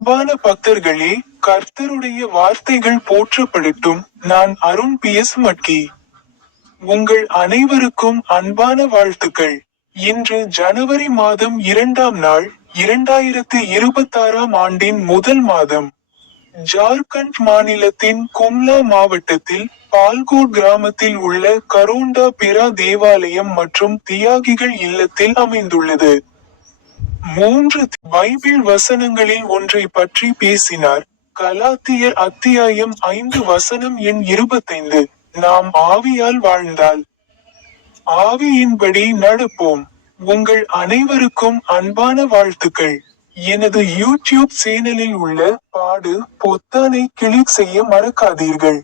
அன்பான பக்தர்களே கர்த்தருடைய வார்த்தைகள் போற்றப்படட்டும் நான் அருண் பி. எஸ். மட்கி உங்கள் அனைவருக்கும் அன்பான வாழ்த்துக்கள். இன்று ஜனவரி மாதம் இரண்டாம் நாள் இரண்டாயிரத்து இருபத்தாறாம் ஆண்டின் முதல் மாதம். ஜார்க்கண்ட் மாநிலத்தின் கும்லா மாவட்டத்தில் பால்கோட் கிராமத்தில் உள்ள கரோண்டா பிரா தேவாலயம் மற்றும் தியாகிகள் இல்லத்தில் அமைந்துள்ளது. மூன்று பைபிள் வசனங்களில் ஒன்றை பற்றி பேசினார். கலாத்தியர் அத்தியாயம் ஐந்து வசனம் எண் இருபத்தைந்து. நாம் ஆவியால் வாழ்ந்தால். ஆவியின்படி நடப்போம். உங்கள் அனைவருக்கும் அன்பான வாழ்த்துக்கள். எனது யூடியூப் சேனலில் உள்ள பாடு பொத்தானை கிளிக் செய்ய மறக்காதீர்கள்.